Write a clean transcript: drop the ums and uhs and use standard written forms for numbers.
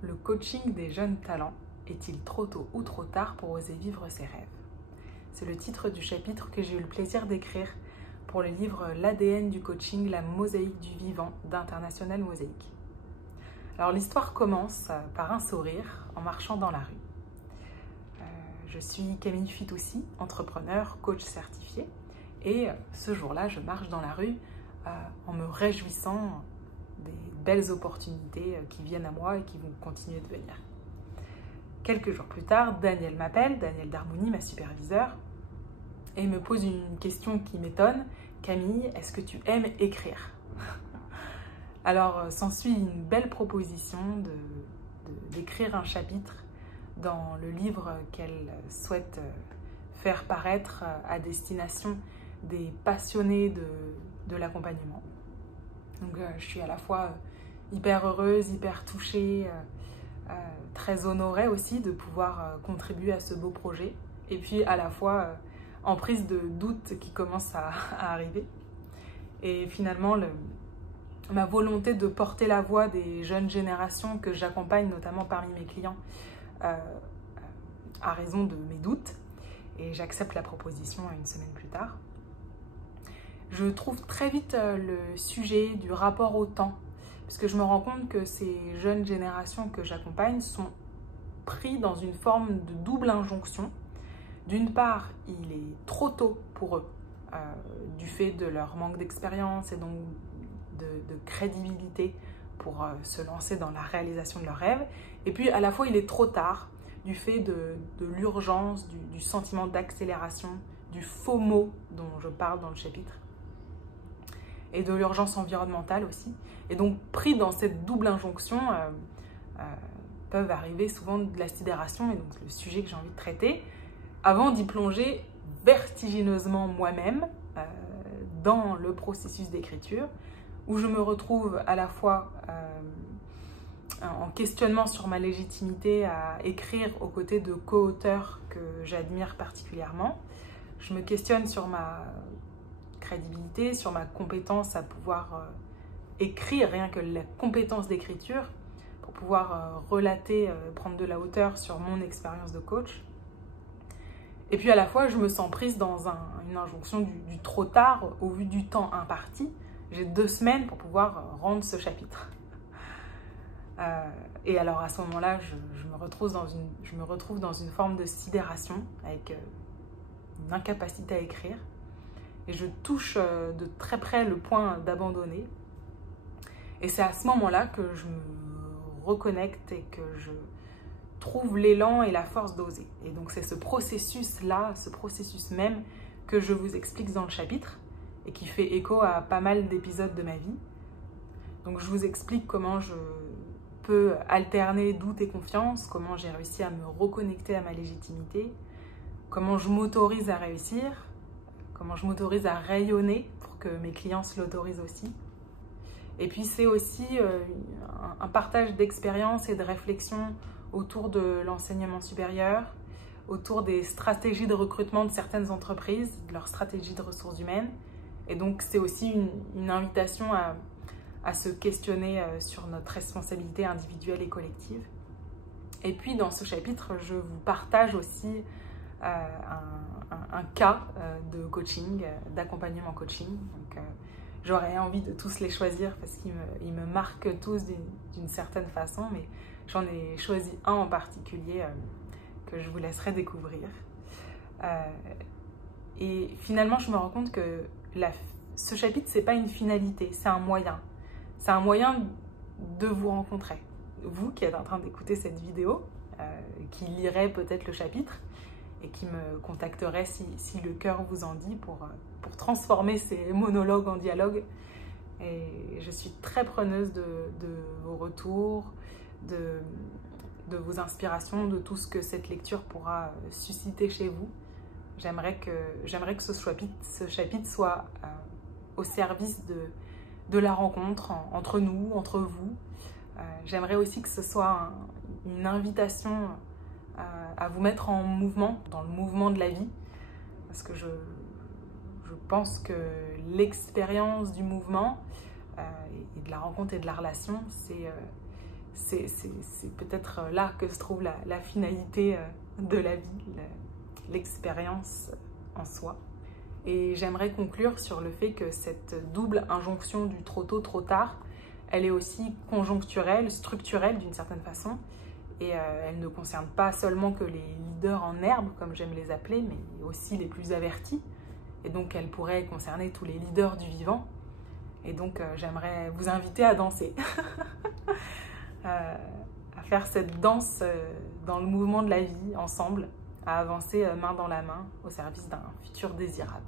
Le coaching des jeunes talents est-il trop tôt ou trop tard pour oser vivre ses rêves? C'est le titre du chapitre que j'ai eu le plaisir d'écrire pour le livre L'ADN du coaching, la mosaïque du vivant d'International Mosaïque. Alors l'histoire commence par un sourire en marchant dans la rue. Je suis Camille Fitoussi, entrepreneur, coach certifié, et ce jour-là, je marche dans la rue en me réjouissant des belles opportunités qui viennent à moi et qui vont continuer de venir. Quelques jours plus tard, Daniel m'appelle, Daniel Darmouni, ma superviseure, et me pose une question qui m'étonne. Camille, est-ce que tu aimes écrire? Alors, s'ensuit une belle proposition d'écrire un chapitre dans le livre qu'elle souhaite faire paraître à destination des passionnés de l'accompagnement. Donc, je suis à la fois hyper heureuse, hyper touchée, très honorée aussi de pouvoir contribuer à ce beau projet. Et puis à la fois en prise de doute qui commence à arriver. Et finalement, ma volonté de porter la voix des jeunes générations que j'accompagne, notamment parmi mes clients, a raison de mes doutes. Et j'accepte la proposition une semaine plus tard. Je trouve très vite le sujet du rapport au temps, parce que je me rends compte que ces jeunes générations que j'accompagne sont pris dans une forme de double injonction. D'une part, il est trop tôt pour eux, du fait de leur manque d'expérience et donc de crédibilité pour se lancer dans la réalisation de leurs rêves. Et puis à la fois, il est trop tard, du fait de l'urgence, du sentiment d'accélération, du FOMO dont je parle dans le chapitre, et de l'urgence environnementale aussi. Et donc, pris dans cette double injonction, peuvent arriver souvent de la sidération, et donc le sujet que j'ai envie de traiter, avant d'y plonger vertigineusement moi-même dans le processus d'écriture, où je me retrouve à la fois en questionnement sur ma légitimité à écrire aux côtés de co-auteurs que j'admire particulièrement. Je me questionne sur ma crédibilité, sur ma compétence à pouvoir écrire, rien que la compétence d'écriture, pour pouvoir relater, prendre de la hauteur sur mon expérience de coach. Et puis à la fois, je me sens prise dans une injonction du trop tard au vu du temps imparti. J'ai 2 semaines pour pouvoir rendre ce chapitre. Et alors à ce moment-là, je me retrouve dans une forme de sidération, avec une incapacité à écrire. Et je touche de très près le point d'abandonner. Et c'est à ce moment-là que je me reconnecte et que je trouve l'élan et la force d'oser. Et donc c'est ce processus-là, ce processus même que je vous explique dans le chapitre et qui fait écho à pas mal d'épisodes de ma vie. Donc je vous explique comment je peux alterner doute et confiance, comment j'ai réussi à me reconnecter à ma légitimité, comment je m'autorise à réussir, comment je m'autorise à rayonner pour que mes clients se l'autorisent aussi. Et puis c'est aussi un partage d'expériences et de réflexions autour de l'enseignement supérieur, autour des stratégies de recrutement de certaines entreprises, de leur stratégie de ressources humaines. Et donc c'est aussi une invitation à se questionner sur notre responsabilité individuelle et collective. Et puis dans ce chapitre, je vous partage aussi un cas de coaching, d'accompagnement coaching. Donc, j'aurais envie de tous les choisir parce qu'ils me marquent tous d'une certaine façon, mais j'en ai choisi un en particulier que je vous laisserai découvrir. Et finalement, je me rends compte que ce chapitre, ce n'est pas une finalité, c'est un moyen. C'est un moyen de vous rencontrer. Vous qui êtes en train d'écouter cette vidéo, qui lirez peut-être le chapitre, et qui me contacterait si le cœur vous en dit pour transformer ces monologues en dialogue. Et je suis très preneuse de vos retours, de vos inspirations, de tout ce que cette lecture pourra susciter chez vous. J'aimerais que ce chapitre soit au service de la rencontre entre nous, entre vous. J'aimerais aussi que ce soit une invitation à vous mettre en mouvement, dans le mouvement de la vie, parce que je pense que l'expérience du mouvement et de la rencontre et de la relation, c'est peut-être là que se trouve la finalité de la vie, l'expérience en soi. Et j'aimerais conclure sur le fait que cette double injonction du trop tôt, trop tard, elle est aussi conjoncturelle, structurelle d'une certaine façon. Et elle ne concerne pas seulement que les leaders en herbe, comme j'aime les appeler, mais aussi les plus avertis. Et donc elle pourrait concerner tous les leaders du vivant. Et donc j'aimerais vous inviter à danser, à faire cette danse dans le mouvement de la vie ensemble, à avancer main dans la main au service d'un futur désirable.